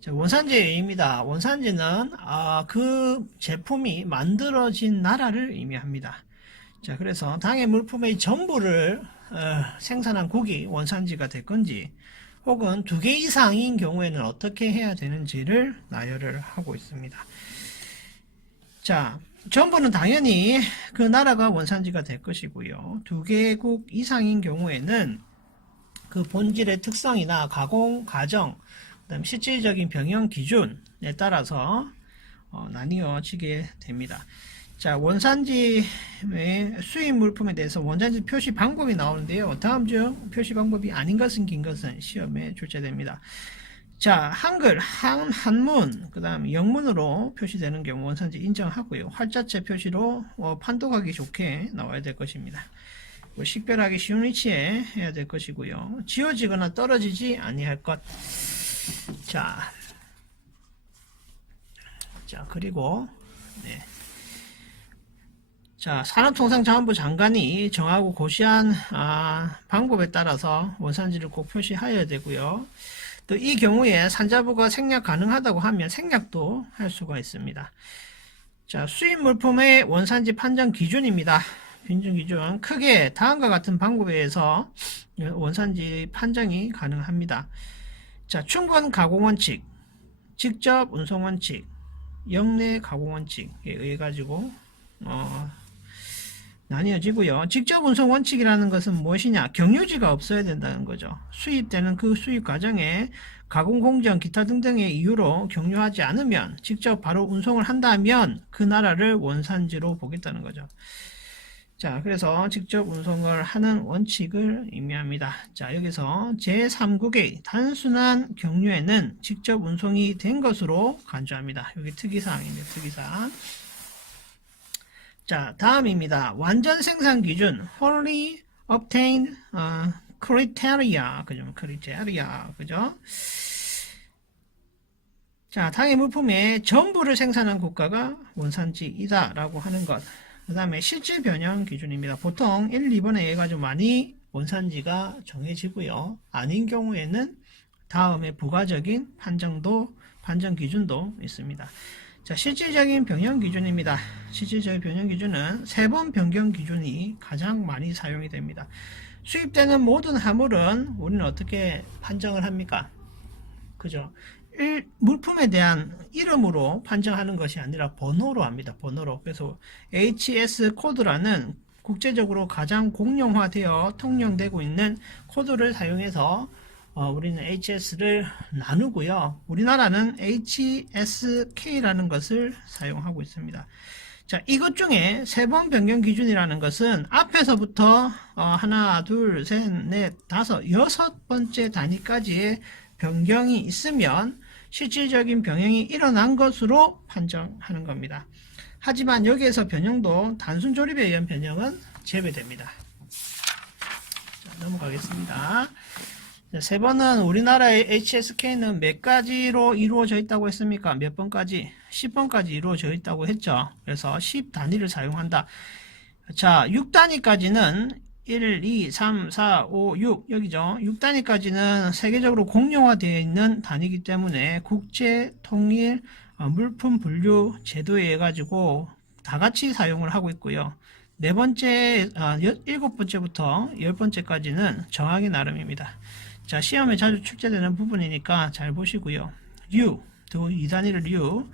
자, 원산지의 의미입니다. 원산지는 그 제품이 만들어진 나라를 의미합니다. 자, 그래서 당해 물품의 전부를 생산한 국이 원산지가 될 건지 혹은 2개 이상인 경우에는 어떻게 해야 되는지를 나열을 하고 있습니다. 자, 전부는 당연히 그 나라가 원산지가 될 것이고요. 2개국 이상인 경우에는 그 본질의 특성이나 가공 과정, 그다음 실질적인 병영 기준에 따라서 나뉘어지게 됩니다. 자, 원산지의 수입 물품에 대해서 원산지 표시 방법이 나오는데요. 다음 중 표시 방법이 아닌 것은 긴 것은 시험에 출제됩니다. 자, 한글, 한문, 그 다음 영문으로 표시되는 경우 원산지 인정하고요. 활자체 표시로 판독하기 좋게 나와야 될 것입니다. 식별하기 쉬운 위치에 해야 될 것이고요. 지워지거나 떨어지지 아니할 것. 자, 그리고 네. 자, 산업통상자원부 장관이 정하고 고시한 방법에 따라서 원산지를 꼭 표시하여야 되고요. 또 이 경우에 산자부가 생략 가능하다고 하면 생략도 할 수가 있습니다. 자, 수입 물품의 원산지 판정 기준입니다. 인증 기준 크게 다음과 같은 방법에 의해서 원산지 판정이 가능합니다. 자, 충분 가공 원칙, 직접 운송 원칙, 영내 가공 원칙에 의해 가지고 나뉘어지고요. 직접 운송 원칙이라는 것은 무엇이냐? 경유지가 없어야 된다는 거죠. 수입되는 그 수입 과정에 가공 공정 기타 등등의 이유로 경유하지 않으면 직접 바로 운송을 한다면 그 나라를 원산지로 보겠다는 거죠. 자, 그래서 직접 운송을 하는 원칙을 의미합니다. 자, 여기서 제3국의 단순한 경유에는 직접 운송이 된 것으로 간주합니다. 여기 특이사항입니다. 특이사항. 자, 다음입니다. 완전 생산 기준, wholly obtained criteria, 그죠? criteria, 그죠? 자, 당해 물품의 전부를 생산한 국가가 원산지이다라고 하는 것. 그 다음에 실질 변형 기준입니다. 보통 1, 2번에 의해 가지고 많이 원산지가 정해지고요. 아닌 경우에는 다음에 부가적인 판정 기준도 있습니다. 자, 실질적인 변형 기준입니다. 실질적인 변형 기준은 3번 변경 기준이 가장 많이 사용이 됩니다. 수입되는 모든 화물은 우리는 어떻게 판정을 합니까? 그죠? 물품에 대한 이름으로 판정하는 것이 아니라 번호로 합니다. 번호로. 그래서 HS 코드라는 국제적으로 가장 공용화되어 통용되고 있는 코드를 사용해서 우리는 HS를 나누고요. 우리나라는 HSK라는 것을 사용하고 있습니다. 자, 이것 중에 3번 변경 기준이라는 것은 앞에서부터 하나, 둘, 셋, 넷, 다섯, 6번째 단위까지의 변경이 있으면 실질적인 변형이 일어난 것으로 판정하는 겁니다. 하지만 여기에서 변형도 단순 조립에 의한 변형은 제외됩니다. 자, 넘어가겠습니다. 자, 세 번은 우리나라의 HSK는 몇 가지로 이루어져 있다고 했습니까? 몇 번까지? 10번까지 이루어져 있다고 했죠. 그래서 10 단위를 사용한다. 자, 6단위까지는 1, 2, 3, 4, 5, 6 여기죠. 6단위까지는 세계적으로 공용화되어 있는 단위이기 때문에 국제 통일 물품 분류 제도에 의해 가지고 다 같이 사용을 하고 있고요. 7번째부터 10번째까지는 정하기 나름입니다. 자, 시험에 자주 출제되는 부분이니까 잘 보시고요. U, 2단위를 U,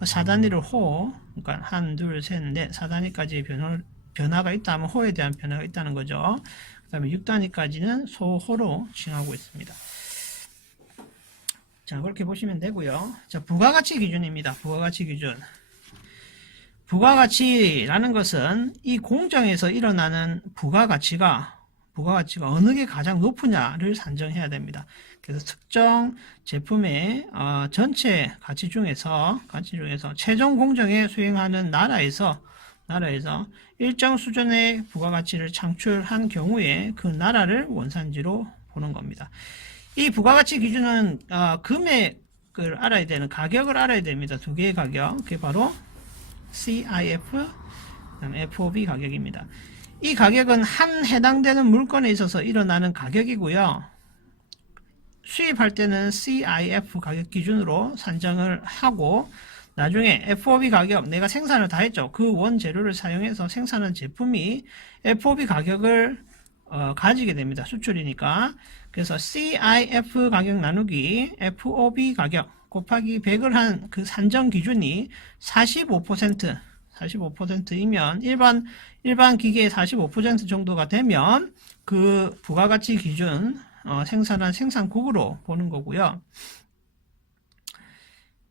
4단위를 호, 그러니까 1, 2, 3, 4, 4단위까지의 변화가 있다 하면 호에 대한 변화가 있다는 거죠. 그 다음에 6단위까지는 소호로 칭하고 있습니다. 자, 그렇게 보시면 되고요. 자, 부가가치 기준입니다. 부가가치 기준. 부가가치라는 것은 이 공정에서 일어나는 부가가치가 어느 게 가장 높으냐를 산정해야 됩니다. 그래서 특정 제품의 전체 가치 중에서 최종 공정에 수행하는 나라에서 일정 수준의 부가가치를 창출한 경우에 그 나라를 원산지로 보는 겁니다. 이 부가가치 기준은 금액을 알아야 되는 가격을 알아야 됩니다. 두 개의 가격. 그게 바로 CIF, 그다음에 FOB 가격입니다. 이 가격은 한 해당되는 물건에 있어서 일어나는 가격이고요. 수입할 때는 CIF 가격 기준으로 산정을 하고 나중에 FOB 가격 내가 생산을 다 했죠. 그 원재료를 사용해서 생산한 제품이 FOB 가격을 가지게 됩니다. 수출이니까. 그래서 CIF 가격 나누기 FOB 가격 곱하기 100을 한 그 산정 기준이 45%이면 일반 기계의 45% 정도가 되면 그 부가가치 기준 생산한 생산국으로 보는 거고요.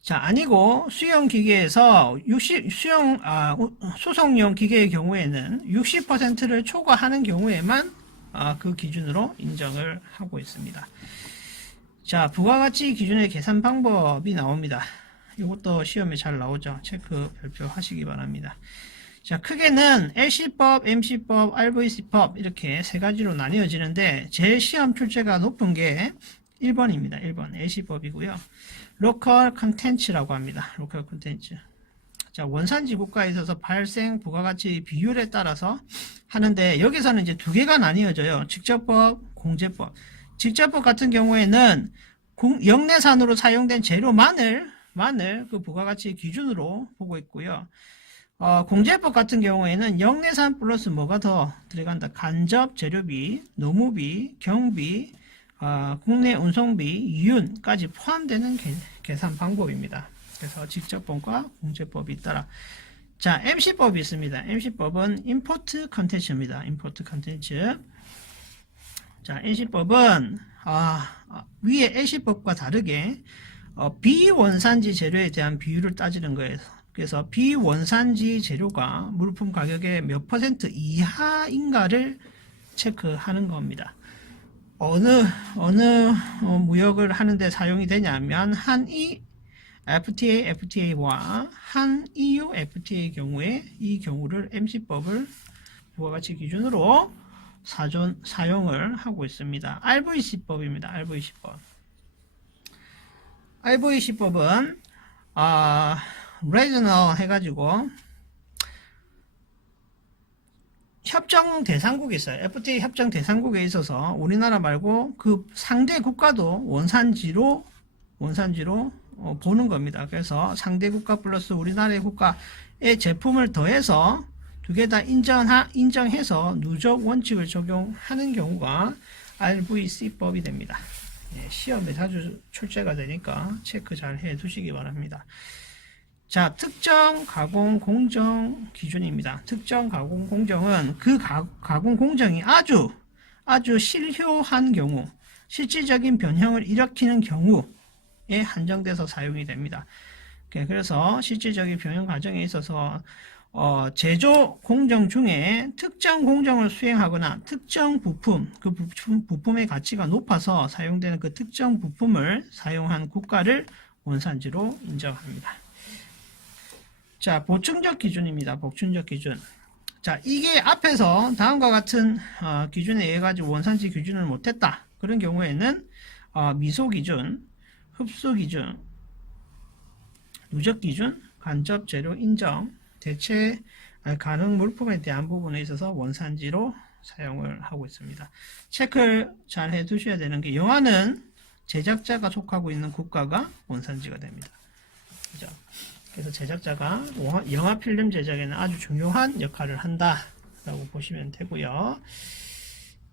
자, 아니고 수용 기계에서 수송용 기계의 경우에는 60%를 초과하는 경우에만 그 기준으로 인정을 하고 있습니다. 자, 부가가치 기준의 계산 방법이 나옵니다. 이것도 시험에 잘 나오죠. 체크 발표하시기 바랍니다. 자, 크게는 LC법, MC법, RVC법 이렇게 세 가지로 나뉘어지는데 제일 시험 출제가 높은 게 1번입니다. 1번 LC법이고요. 로컬 컨텐츠라고 합니다. 로컬 컨텐츠. 자, 원산지 국가에 있어서 발생 부가가치 비율에 따라서 하는데 여기서는 이제 두 개가 나뉘어져요. 직접법, 공제법. 직접법 같은 경우에는 영내산으로 사용된 재료만을 그 부가가치 기준으로 보고 있고요. 공제법 같은 경우에는 영내산 플러스 뭐가 더 들어간다. 간접 재료비, 노무비, 경비, 국내 운송비, 이윤까지 포함되는 계산 방법입니다. 그래서 직접법과 공제법이 따라. 자, MC법이 있습니다. MC법은 임포트 컨텐츠입니다. 임포트 컨텐츠. 자, LC법은 위에 LC법과 다르게 비원산지 재료에 대한 비율을 따지는 거예요. 그래서 비원산지 재료가 물품 가격의 몇 퍼센트 이하인가를 체크하는 겁니다. 어느 무역을 하는데 사용이 되냐면 한이 FTA와 한 EU FTA의 경우에 이 경우를 MC법을 부가가치 기준으로 사용을 하고 있습니다. RVC법입니다. RVC법은 regional 해가지고 협정 대상국이 있어요. FTA 협정 대상국에 있어서 우리나라 말고 그 상대 국가도 원산지로 보는 겁니다. 그래서 상대 국가 플러스 우리나라의 국가의 제품을 더해서 두 개 다 인정해서 누적 원칙을 적용하는 경우가 RVC법이 됩니다. 시험에 자주 출제가 되니까 체크 잘 해 두시기 바랍니다. 자, 특정 가공 공정 기준입니다. 특정 가공 공정은 그 가공 공정이 아주 실효한 경우, 실질적인 변형을 일으키는 경우에 한정돼서 사용이 됩니다. 그래서 실질적인 변형 과정에 있어서 제조 공정 중에 특정 공정을 수행하거나 특정 부품, 그 부품의 가치가 높아서 사용되는 그 특정 부품을 사용한 국가를 원산지로 인정합니다. 자, 보충적 기준입니다. 보충적 기준. 자, 이게 앞에서 다음과 같은 기준에 의해 가지고 원산지 기준을 못했다. 그런 경우에는 미소 기준, 흡수 기준, 누적 기준, 간접 재료 인정, 대체 가능 물품에 대한 부분에 있어서 원산지로 사용을 하고 있습니다. 체크를 잘 해두셔야 되는 게 영화는 제작자가 속하고 있는 국가가 원산지가 됩니다. 그죠? 그래서 제작자가 영화 필름 제작에는 아주 중요한 역할을 한다라고 보시면 되고요.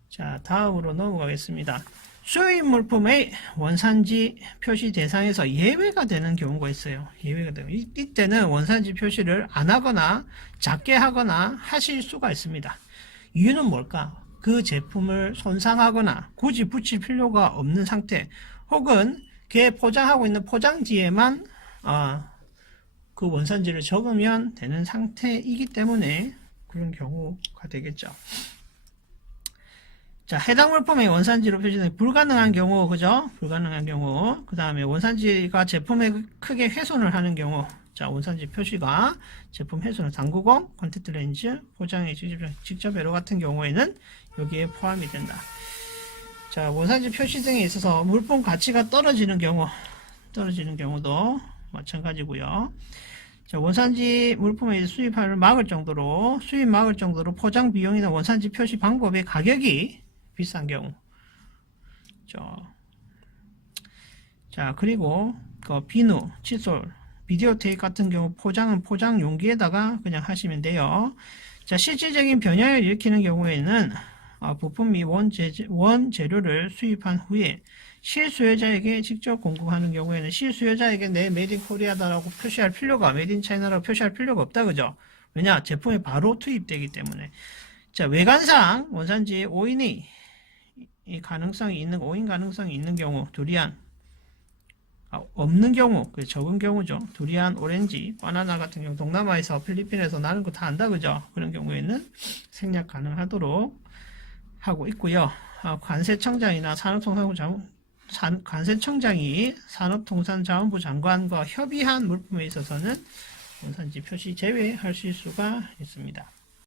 자, 다음으로 넘어가겠습니다. 수입 물품의 원산지 표시 대상에서 예외가 되는 경우가 있어요. 예외가 되고 이때는 원산지 표시를 안 하거나 작게 하거나 하실 수가 있습니다. 이유는 뭘까? 그 제품을 손상하거나 굳이 붙일 필요가 없는 상태, 혹은 걔 포장하고 있는 포장지에만 그 원산지를 적으면 되는 상태이기 때문에 그런 경우가 되겠죠. 자, 해당 물품의 원산지로 표시된 불가능한 경우, 그죠? 불가능한 경우. 그 다음에 원산지가 제품에 크게 훼손을 하는 경우. 자, 원산지 표시가 제품 훼손을 당구공, 콘택트 렌즈, 포장에 직접 에러 같은 경우에는 여기에 포함이 된다. 자, 원산지 표시 등에 있어서 물품 가치가 떨어지는 경우도 마찬가지고요. 자, 원산지 물품의 수입을 막을 정도로 포장 비용이나 원산지 표시 방법의 가격이 비싼 경우. 자, 그리고 그 비누, 칫솔, 비디오 테이프 같은 경우 포장은 포장 용기에다가 그냥 하시면 돼요. 자, 실질적인 변형을 일으키는 경우에는 부품 및 원재료를 수입한 후에 실수요자에게 직접 공급하는 경우에는 실수요자에게 내 메이드 인 코리아다라고 표시할 필요가, 메이드 인 차이나라고 표시할 필요가 없다, 그죠? 왜냐? 제품에 바로 투입되기 때문에. 자, 외관상 원산지 오인이 이 가능성이 있는, 오인 가능성이 있는 경우, 두리안, 없는 경우, 그 적은 경우죠. 두리안, 오렌지, 바나나 같은 경우 동남아에서 필리핀에서 나는 거 다 안다, 그죠? 그런 경우에는 생략 가능하도록 하고 있고요. 관세청장이나 관세청장이 산업통상자원부 장관과 협의한 물품에 있어서는 원산지 표시 제외하실 수가 있습니다.